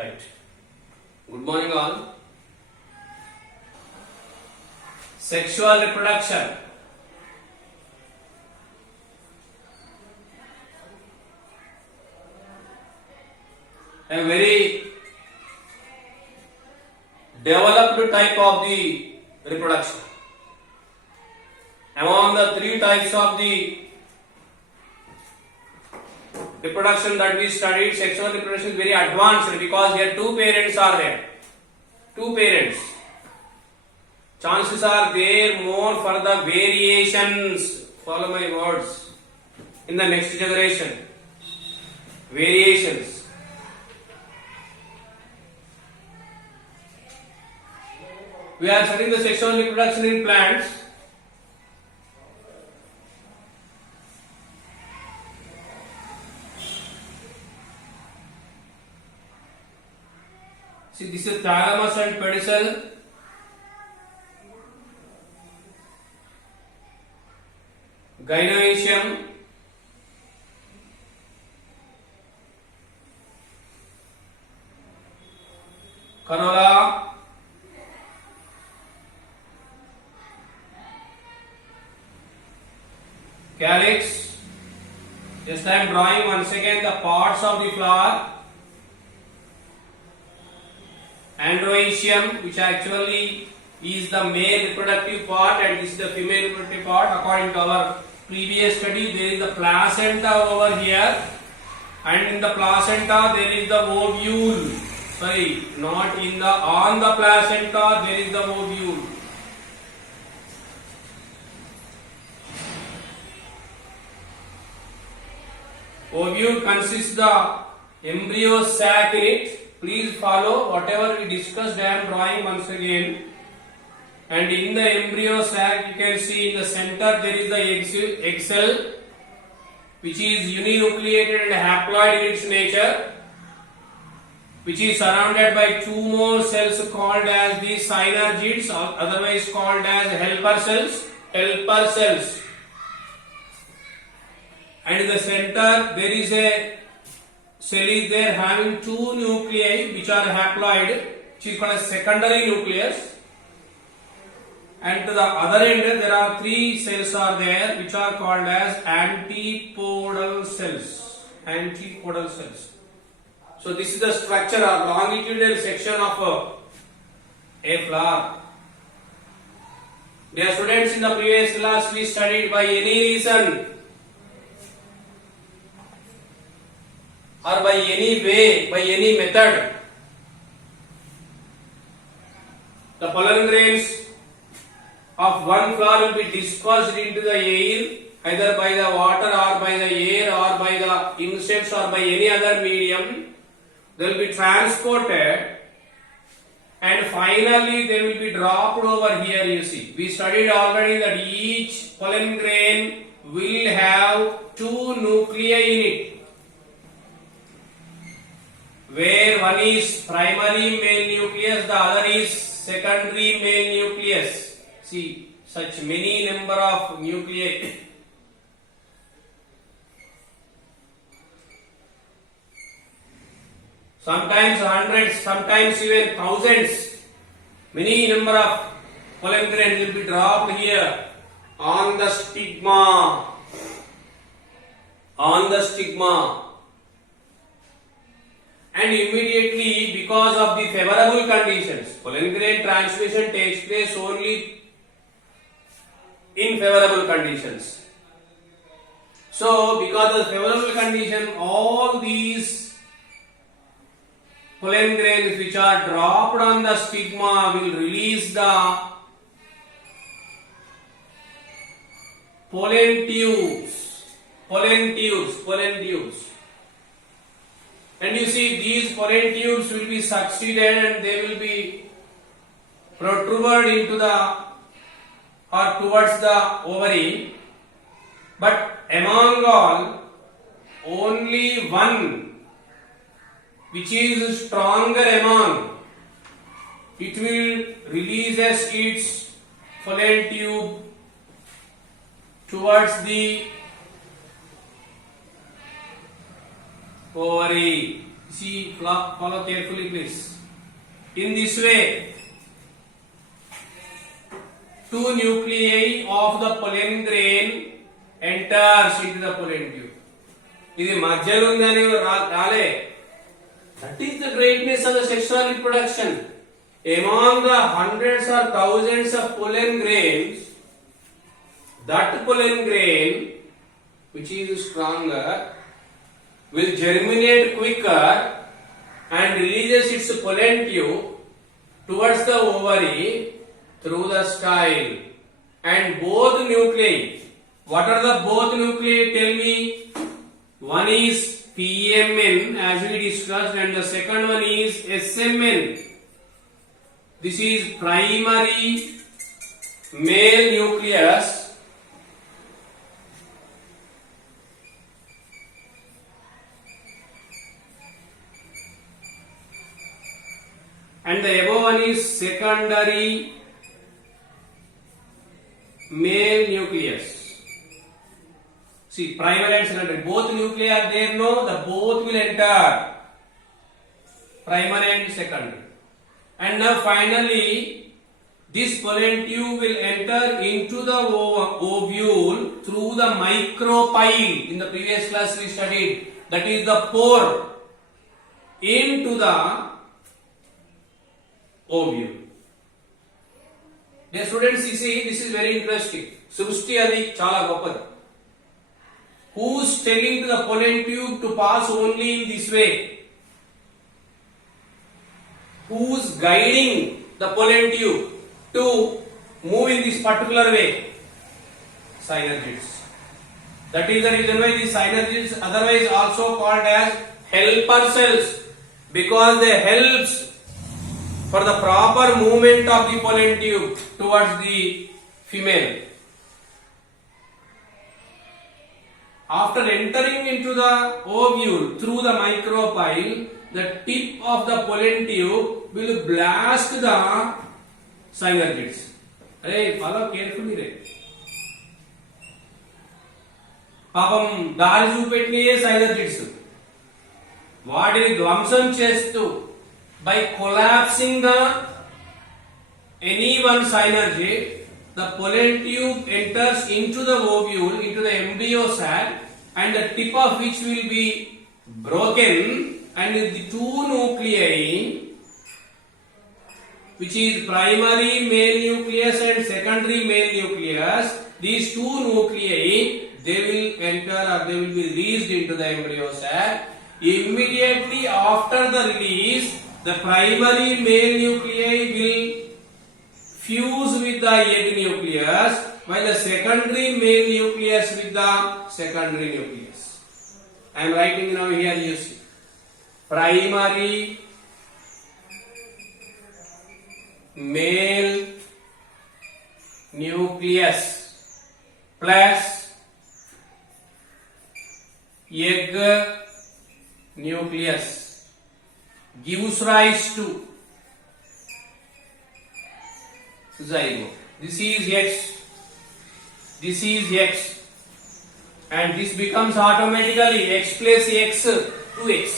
Right. Good morning all. Sexual reproduction. A very developed type of the reproduction. Among the three types of the reproduction that we studied, sexual reproduction is very advanced because here two parents are there. Two parents. Chances are there more for the variations. Follow my words. In the next generation. Variations. We are studying the sexual reproduction in plants. See, this is thalamus and pedicel. Gynoecium. Corolla. Calyx. Just I am drawing once again the parts of the flower. Androecium, which actually is the male reproductive part, and this is the female reproductive part. According to our previous study, there is the placenta over here, and in the placenta there is the ovule. Sorry, not in the, on the placenta there is the ovule. Ovule consists the embryo sac in it. Please follow whatever we discussed. I am drawing once again. And in the embryo sac, you can see in the center there is the egg cell, which is uninucleated and haploid in its nature, which is surrounded by two more cells called as the synergids, or otherwise called as helper cells. Helper cells. And in the center there is a cell is there having two nuclei which are haploid, which is called a secondary nucleus. And to the other end there are three cells are there which are called as antipodal cells. Antipodal cells. So this is the structure or longitudinal section of a flower. Dear students, in the previous class we studied by any reason or by any way, by any method, the pollen grains of one flower will be dispersed into the air, either by the water or by the air or by the insects or by any other medium. They will be transported and finally they will be dropped over here. You see, we studied already that each pollen grain will have two nuclei in it, where one is primary male nucleus, the other is secondary male nucleus. See, such many number of nuclei. Sometimes hundreds, sometimes even thousands. Many number of pollen grains will be dropped here on the stigma. On the stigma. And immediately, because of the favorable conditions, pollen grain transmission takes place only in favorable conditions. So, because of the favorable condition, all these pollen grains which are dropped on the stigma will release the pollen tubes. Pollen tubes. Pollen tubes. And you see, these pollen tubes will be succeeded and they will be protruded into the or towards the ovary. But among all, only one which is stronger among, it will releases its pollen tube towards the ovary. See, follow carefully, please. In this way, two nuclei of the pollen grain enters into the pollen tube. ఇది మధ్యలో ఉందని రాలే. That is the greatness of the sexual reproduction. Among the hundreds or thousands of pollen grains, that pollen grain which is stronger will germinate quicker and releases its pollen tube towards the ovary through the style. And both nuclei, what are the both nuclei? Tell me. One is PMN as we discussed and the second one is SMN. This is primary male nucleus and the above one is secondary male nucleus. See, primary and secondary, both nuclei are there, no? The both will enter. Primary and secondary. And now finally, this pollen tube will enter into the ovule through the micropyle. In the previous class we studied. That is the pore into the ovule. Dear students, you see, this is very interesting. Srushti adi chala goppadi. Who's telling to the pollen tube to pass only in this way? Who's guiding the pollen tube to move in this particular way? Synergids. That is the reason why these synergids otherwise also called as helper cells, because they helps for the proper movement of the pollen tube towards the female. After entering into the ovule through the micropyle, the tip of the pollen tube will blast the synergids. Hey, follow carefully, right? పాపం దారి చూపెట్టినయే సైనర్జిడ్స్. వాటిని ధ్వంసం చేస్తూ by collapsing the any one synergid, the pollen tube enters into the ovule, into the embryo sac, and the tip of which will be broken, and the two nuclei, which is primary male nucleus and secondary male nucleus, these two nuclei, they will enter or they will be released into the embryo sac. Immediately after the release, the primary male nuclei will fuse with the egg nucleus, while the secondary male nucleus with the secondary nucleus. I am writing now here, you see. Primary male nucleus plus egg nucleus gives rise to zygote. This is X. This is X. And this becomes automatically X plus X 2X.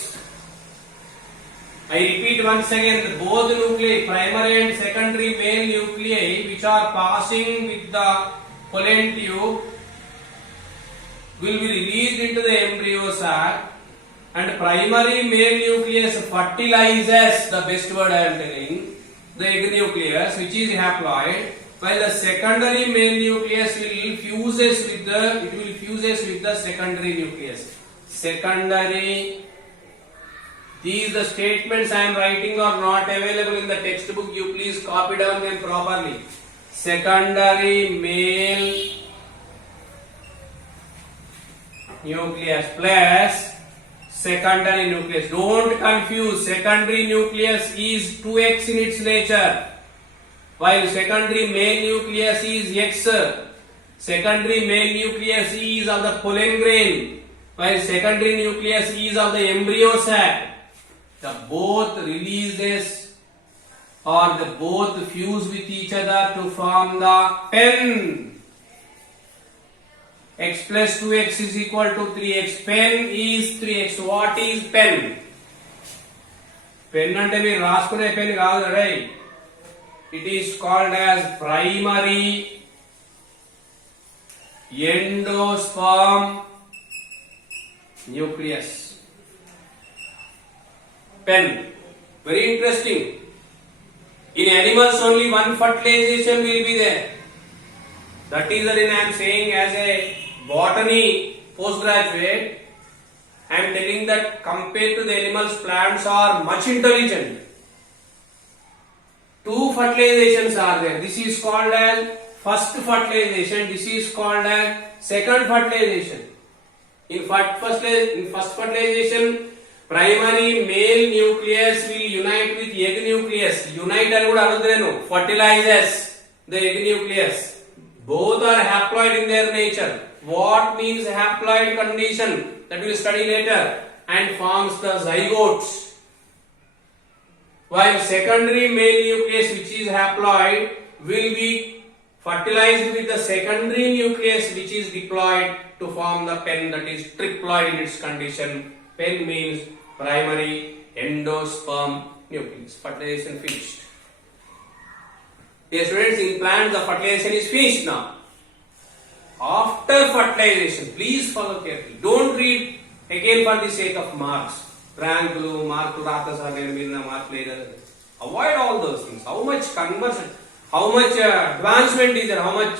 I repeat once again, both nuclei, primary and secondary male nuclei, which are passing with the pollen tube, will be released into the embryo sac, and primary male nucleus fertilizes, the best word I am telling, the egg nucleus, which is haploid, while the secondary male nucleus will fuses with the secondary nucleus. Secondary. These the statements I am writing are not available in the textbook. You please copy down them properly. Secondary male nucleus plus secondary nucleus. Don't confuse. Secondary nucleus is 2X in its nature, while secondary male nucleus is X. Secondary male nucleus is of the pollen grain, while secondary nucleus is of the embryo sac. The both releases or the both fuse with each other to form the pen. X plus 2X is equal to 3X. Pen is 3X. What is pen? Pen అంటే మీరు రాసుకునే pen కాదు రే. It is called as primary endosperm nucleus. Pen. Very interesting. In animals only one fertilization will be there. That is the reason I am saying as a botany postgraduate, I am telling that compared to the animals, plants are much intelligent. Two fertilizations are there. This is called as first fertilization. This is called as second fertilization. In first fertilization, primary male nucleus will unite with egg nucleus. Unite and would fertilizes the egg nucleus. Both are haploid in their nature. What means haploid condition? That we will study later. And forms the zygotes. While secondary male nucleus, which is haploid, will be fertilized with the secondary nucleus, which is diploid, to form the pen, that is triploid in its condition. Pen means primary endosperm nucleus. Fertilization finished. Dear students, in plants the fertilization is finished now. After fertilization, please follow carefully. Don't read again for the sake of marks. Rankulu, markulu, avoid all those things. How much conversion, how much advancement is there, how much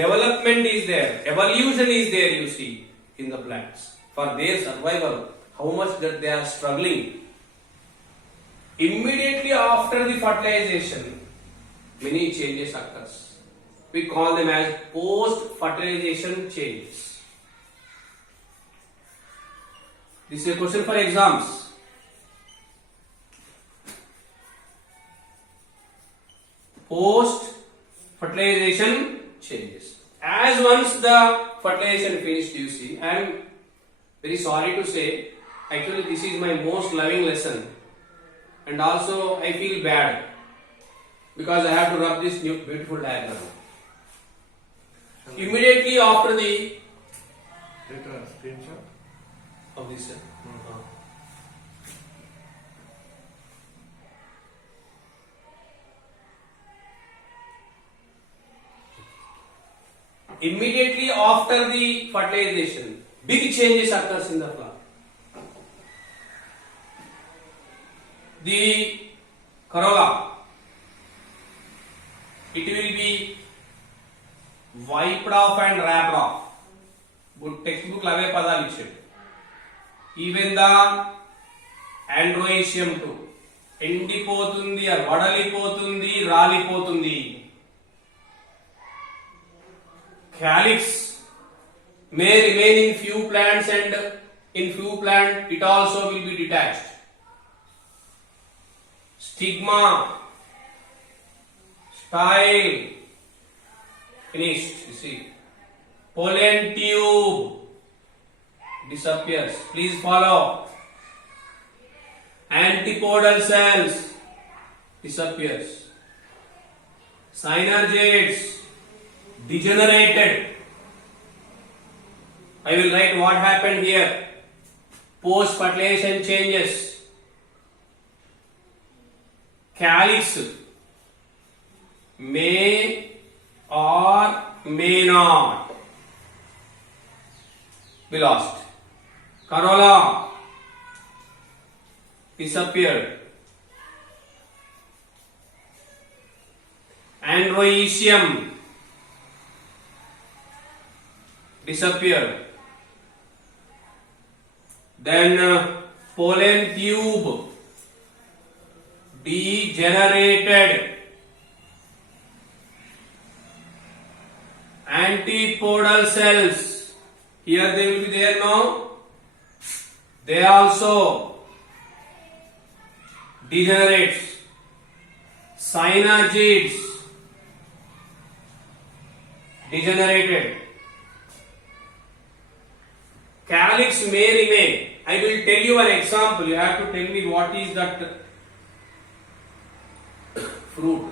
development is there, evolution is there, you see, in the plants for their survival. How much that they are struggling. Immediately after the fertilization, many changes occurs. We call them as post-fertilization changes. This is a question for exams. Post-fertilization changes. As once the fertilization finished, you see, I am very sorry to say, actually this is my most loving lesson, and also I feel bad because I have to rub this new beautiful diagram. Immediately after the screenshot of this, immediately after the fertilization, big changes occurs in the plant. The corolla, it will be wiped off and wrapped off. Good textbook lave padalu ichchadu. Even the androecium too. ఎండిపోతుంది, వడలిపోతుంది, రాలిపోతుంది. Calyx may remain in few plants, and in few plants it also will be detached. Stigma, style, finished, you see. Pollen tube disappears. Please follow. Antipodal cells disappears. Synergates degenerated. I will write what happened here. Post fertilization changes. Calyx may or may not be lost. Corolla disappeared. Androecium disappeared. Then pollen tube degenerated. Antipodal cells, here they will be there now. They also degenerates. Synergids degenerated. Calyx may remain. I will tell you an example. You have to tell me what is that fruit.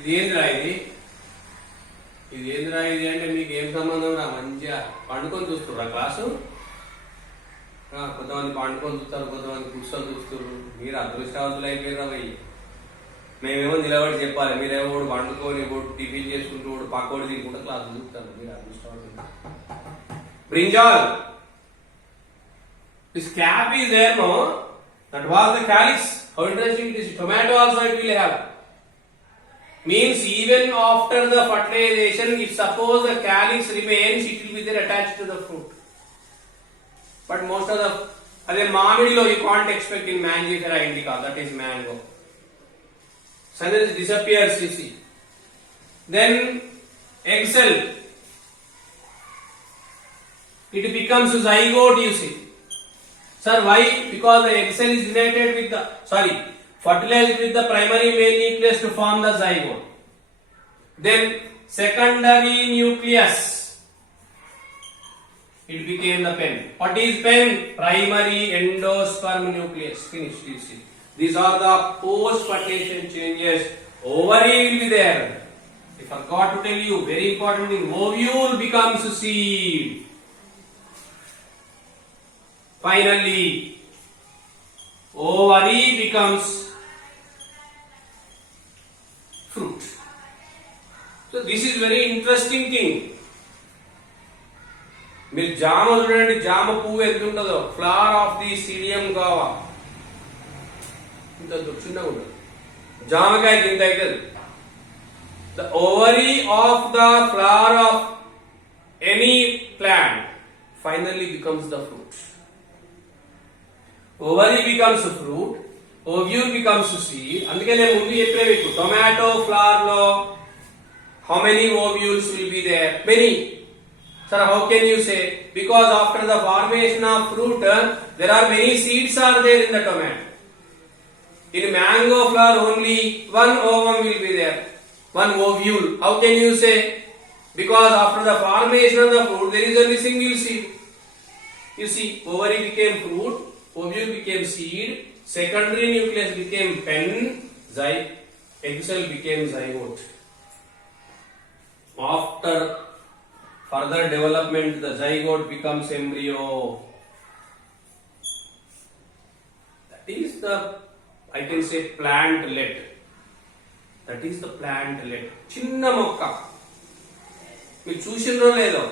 ఇది ఏంద్రా ఇది ఇది ఏందిరా ఇది అంటే మీకు ఏం సంబంధం రా? మంచిగా పండుకొని చూస్తుర్రా క్లాసు? కొంతమంది పండుకొని చూస్తారు, కొంతమంది కూర్చొని చూస్తారు. మీరు అదృష్టవంతులు అయిపోయారా పోయి. మేమేమో నిలబడి చెప్పాలి, మీరేమో కూడా పండుకొని కూడా టిఫిన్ చేసుకుంటూ కూడా పక్కోడి తినుకుంటూ క్లాసులు చూస్తారు. మీరు అదృష్టవంతులు. Brinjal. This cap is there, no? That was the calyx. How interesting it is. Tomato also it will have. Means even after the fertilization, if suppose the calyx remains, it will be there attached to the fruit. But most of the other mamidilo you can't expect in Mangifera indica, that is mango. Suddenly it disappears, you see. Then egg cell. It becomes zygote, you see. Sir, why? Because the egg cell is united with the, fertilized with the primary male nucleus to form the zygote. Then secondary nucleus, it became the pen. What is pen? Primary endosperm nucleus. Finished, you see. These are the post-fertilization changes. Ovary will be there. I forgot to tell you, very important thing. Ovule becomes seed. Finally, ovary becomes fruit. So this is very interesting thing. మీరు జామ చూడండి, జామ పువ్వు ఎంత ఉంటుందో, flower of the సీడియం కావా ఇంత చిన్నగా ఉంటుంది. జామకాయకి ఇంత అవుతుంది. The ovary of the flower of any plant finally becomes the fruit. Ovary becomes a fruit, ovule becomes a seed. అందుకే నేను ముందు చెప్పే మీకు టొమాటో ఫ్లవర్ లో how many ovules will be there? Many. Sir, how can you say? Because after the formation of fruit, there are many seeds are there in the tomato. In mango flower only one ovum will be there, one ovule. How can you say? Because after the formation of the fruit, there is only single seed. You see, ovary became fruit, ovule became seed, secondary nucleus became pen, egg cell became zygote. After further development, the zygote becomes embryo. That is the, I can say, plantlet. That is the plantlet. చిన్న మొక్క మీరు చూసినో లేదో,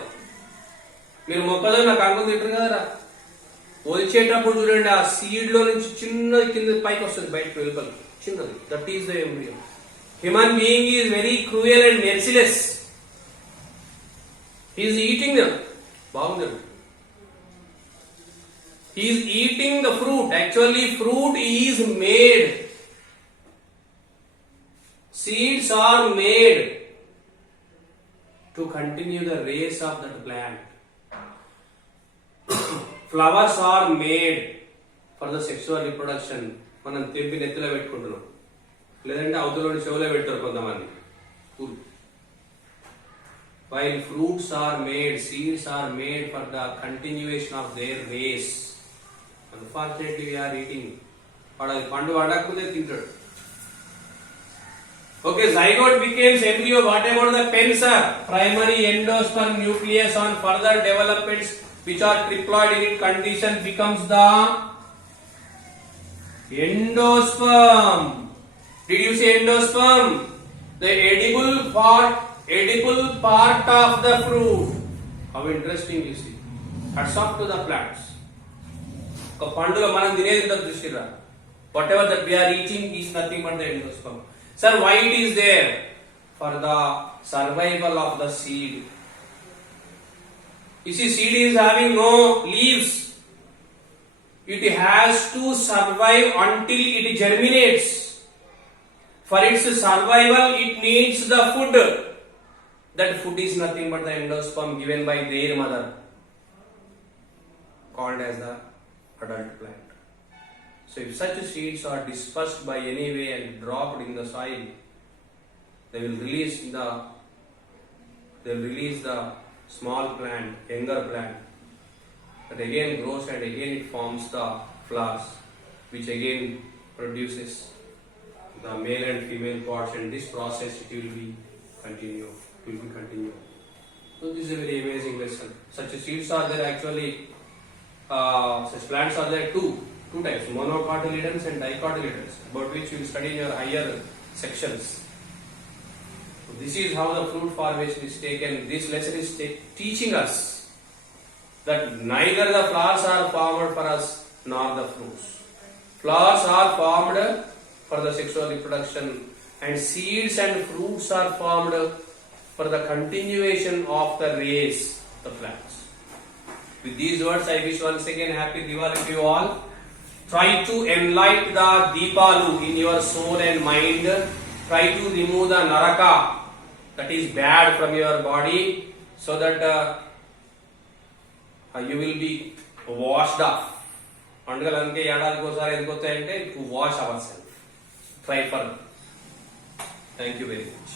మీరు మొక్కజొన్న కంకులు తింటారు కదరా, ఒలిచేటప్పుడు చూడండి ఆ సీడ్ లో నుంచి చిన్నది కింద పైకి వస్తుంది, బయటకు వెలుపల చిన్నది. That is the embryo. Human being is very cruel and merciless. He is eating them. బాగుందండి. He is eating the fruit. Actually, fruit is made. Seeds are made to continue the race of that plant. Flowers are made for the sexual reproduction. మనం తెంపి నెత్తిలో పెట్టుకుంటున్నాం, లేదంటే అవతలని చెవులో పెడతారు కొంతమంది. While fruits are made, seeds are made for the continuation of their race. Unfortunately, we are eating. But అది పండు అడగకుందే తింటాడు. Okay, zygote becomes embryo. What about the pen, sir? Primary endosperm nucleus on further developments which are triploid in its condition becomes the endosperm. Did you say endosperm? The edible part of the fruit. How interesting you see. Hats off to the plants. ఒక పండుగ మనం తినేది దృష్టిరా. Whatever that we are eating is nothing but the endosperm. Sir, why it is there? For the survival of the seed. You see, seed is having no leaves. It has to survive until it germinates. For its survival, it needs the food. That food is nothing but the endosperm given by their mother, called as the adult plant. So if such seeds are dispersed by any way and dropped in the soil, they will release the small plant, younger plant, that again grows and again it forms the flowers, which again produces the male and female parts, and this process it will be continued. we will continue. So this is a very amazing lesson. Such seeds are there actually. Such plants are there two types, monocotyledons and dicotyledons, about which you will study in your higher sections. So this is how the fruit formation is taken. This lesson is teaching us that neither the flowers are formed for us nor the fruits. Flowers are formed for the sexual reproduction, and seeds and fruits are formed for the continuation of the race of the plants. With these words, I wish once again happy Diwali to you all. Try to enlight the Deepalu in your soul and mind. Try to remove the Naraka, that is bad, from your body, so that you will be washed off. పండుగలంటే ఏడాదికి ఒకసారి ఎందుకు వస్తాయంటే to wash our self. Try for. Thank you very much.